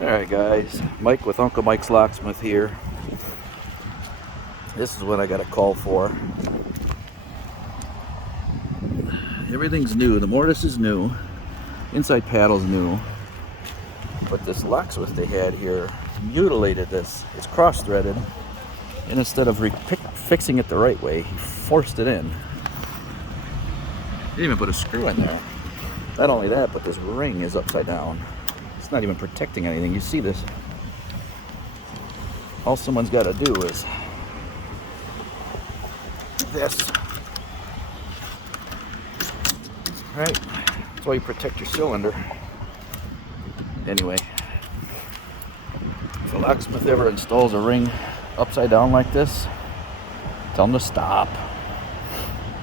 Alright guys, Mike with Uncle Mike's Locksmith here. This is what I got a call for. Everything's new. The mortise is new. Inside paddle's new. But this locksmith they had here mutilated this. It's cross-threaded. And instead of fixing it the right way, he forced it in. He didn't even put a screw in there. Not only that, but this ring is upside down. It's not even protecting anything. You see this? All someone's got to do is this. Right? That's why you protect your cylinder. Anyway, if a locksmith ever installs a ring upside down like this, tell them to stop.